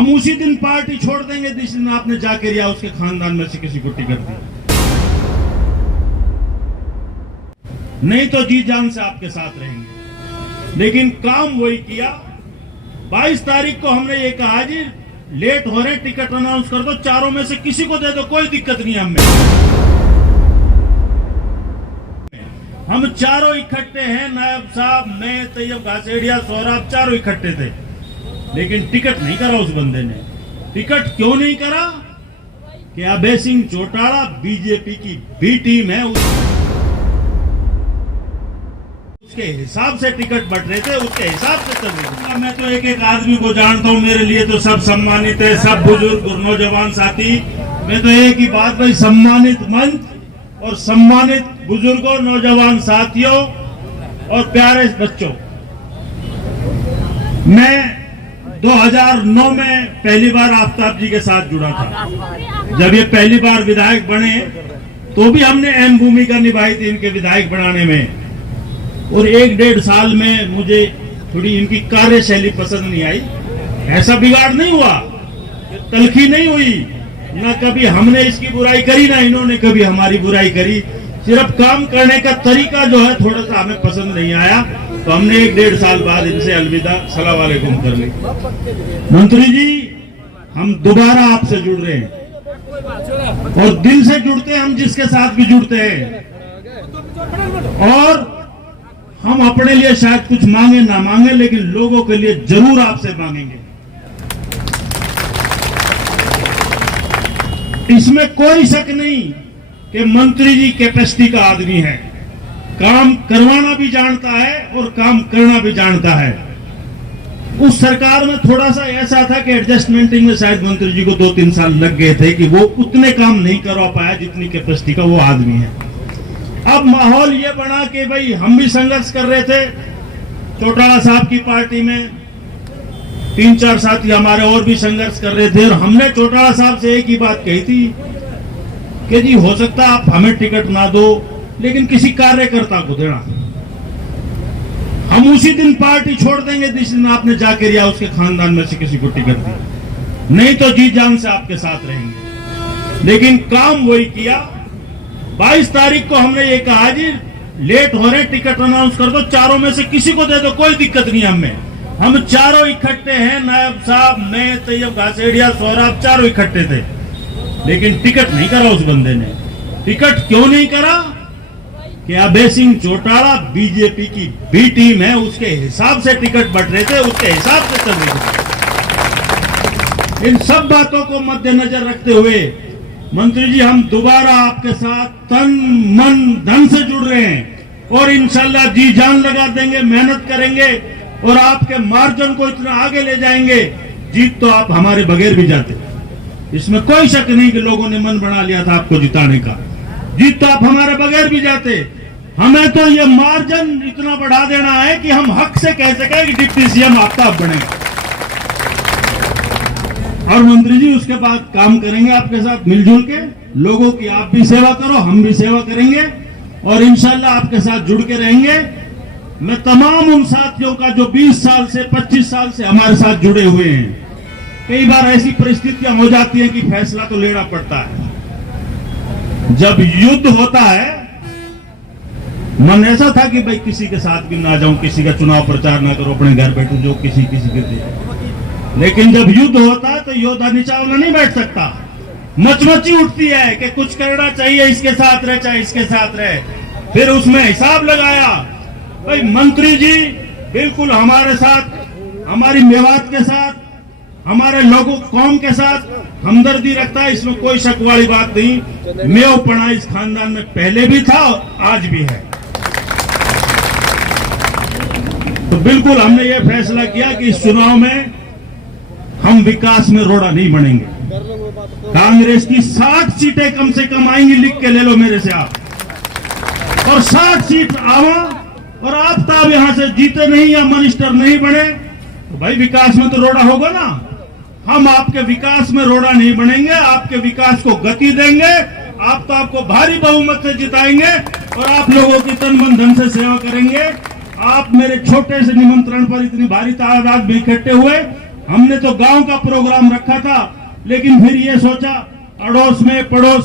हम उसी दिन पार्टी छोड़ देंगे जिस दिन आपने जाकर या उसके खानदान में से किसी को टिकट दी, नहीं तो जी जान से आपके साथ रहेंगे। लेकिन काम वही किया। 22 तारीख को हमने ये कहा जी लेट हो रहे, टिकट अनाउंस कर दो, चारों में से किसी को दे दो, कोई दिक्कत नहीं हमें। हम चारों इकट्ठे हैं, नायब साहब, मैं, तैयब घासेड़िया, सोहराब, चारों इकट्ठे थे। लेकिन टिकट नहीं करा उस बंदे ने। टिकट क्यों नहीं करा? कि अभय सिंह चौटाला बीजेपी की बी टीम है, उसके हिसाब से टिकट बट रहे थे, उसके हिसाब से चल रहे थे। मैं तो एक एक आदमी को जानता हूं, मेरे लिए तो सब सम्मानित है, सब बुजुर्ग और नौजवान साथी। मैं तो एक ही बात भाई, सम्मानित मंच और सम्मानित बुजुर्गों, नौजवान साथियों और प्यारे बच्चों, मैं 2009 में पहली बार आफ्ताब जी के साथ जुड़ा था। जब ये पहली बार विधायक बने तो भी हमने अहम भूमिका निभाई थी इनके विधायक बनाने में। और 1-1.5 साल में मुझे थोड़ी इनकी कार्यशैली पसंद नहीं आई। ऐसा बिगाड़ नहीं हुआ, तलखी नहीं हुई, ना कभी हमने इसकी बुराई करी ना इन्होंने कभी हमारी बुराई करी। सिर्फ काम करने का तरीका जो है थोड़ा सा हमें पसंद नहीं आया, तो हमने 1-1.5 साल बाद इनसे अलविदा सलाम वालेकुम कर ली। मंत्री जी, हम दोबारा आपसे जुड़ रहे हैं और दिल से जुड़ते हैं, हम जिसके साथ भी जुड़ते हैं। और हम अपने लिए शायद कुछ मांगे ना मांगे, लेकिन लोगों के लिए जरूर आपसे मांगेंगे। इसमें कोई शक नहीं कि मंत्री जी कैपेसिटी का आदमी है, काम करवाना भी जानता है और काम करना भी जानता है। उस सरकार में थोड़ा सा ऐसा था कि एडजस्टमेंटिंग में शायद मंत्री जी को 2-3 साल लग गए थे कि वो उतने काम नहीं करवा पाया जितनी कैपेसिटी का वो आदमी है। अब माहौल ये बना कि भाई हम भी संघर्ष कर रहे थे चौटाला साहब की पार्टी में, 3-4 साथी हमारे और भी संघर्ष कर रहे थे। और हमने चौटाला साहब से एक ही बात कही थी कि जी हो सकता है आप हमें टिकट ना दो, लेकिन किसी कार्यकर्ता को देना। हम उसी दिन पार्टी छोड़ देंगे जिस दिन आपने जाकर या उसके खानदान में से किसी को टिकट दी, नहीं तो जी जान से आपके साथ रहेंगे। लेकिन काम वही किया। 22 तारीख को हमने ये कहा जी लेट हो रहे, टिकट अनाउंस कर दो, चारों में से किसी को दे दो, कोई दिक्कत नहीं हमें। हम चारों इकट्ठे हैं, नायब साहब, मैं, तैयब घासेड़िया, सोहराब, चारों इकट्ठे थे। लेकिन टिकट नहीं करा उस बंदे ने। टिकट क्यों नहीं करा? कि अभय सिंह चौटाला बीजेपी की बी टीम है, उसके हिसाब से टिकट बट रहे थे, उसके हिसाब से चल रहे थे। इन सब बातों को मद्देनजर रखते हुए मंत्री जी, हम दोबारा आपके साथ तन मन धन से जुड़ रहे हैं और इंशाल्लाह जी जान लगा देंगे, मेहनत करेंगे और आपके मार्जिन को इतना आगे ले जाएंगे। जीत तो आप हमारे बगैर भी जाते, इसमें कोई शक नहीं कि लोगों ने मन बना लिया था आपको जिताने का। जीत तो आप हमारे बगैर भी जाते। हमें तो ये मार्जिन इतना बढ़ा देना है कि हम हक से कह सकें कि डिप्टी सीएम आफ्ताब बनेगा। और मंत्री जी उसके बाद काम करेंगे आपके साथ मिलजुल के, लोगों की आप भी सेवा करो, हम भी सेवा करेंगे और इंशाल्लाह आपके साथ जुड़ के रहेंगे। मैं तमाम उन साथियों का जो 20 साल से 25 साल से हमारे साथ जुड़े हुए हैं, कई बार ऐसी परिस्थितियां हो जाती हैं कि फैसला तो लेना पड़ता है। जब युद्ध होता है, मन ऐसा था कि भाई किसी के साथ भी ना जाऊं, किसी का चुनाव प्रचार ना करो, अपने घर बैठो, जो किसी के दे। लेकिन जब युद्ध होता है तो योद्धा निचावला नहीं बैठ सकता, मचमची उठती है कि कुछ करना चाहिए, इसके साथ रहे चाहे इसके साथ रहे। फिर उसमें हिसाब लगाया, भाई मंत्री जी बिल्कुल हमारे साथ, हमारी मेवात के साथ, हमारे लोगों कौम के साथ हमदर्दी रखता है, इसमें कोई शक वाली बात नहीं। मेवपना इस खानदान में पहले भी था और आज भी है। तो बिल्कुल हमने ये फैसला किया कि इस चुनाव में हम विकास में रोड़ा नहीं बनेंगे। कांग्रेस की 60 सीटें कम से कम आएंगी, लिख के ले लो मेरे से आप। और 60 सीट आवा और आफ्ताब यहां से जीते नहीं या मिनिस्टर नहीं बने तो भाई विकास में तो रोड़ा होगा ना। हम आपके विकास में रोड़ा नहीं बनेंगे, आपके विकास को गति देंगे, आपको भारी बहुमत से जिताएंगे और आप लोगों की तन मन धन से सेवा करेंगे। आप मेरे छोटे से निमंत्रण पर इतनी भारी तादाद में इकट्ठे हुए, हमने तो गांव का प्रोग्राम रखा था, लेकिन फिर ये सोचा अड़ोस में पड़ोस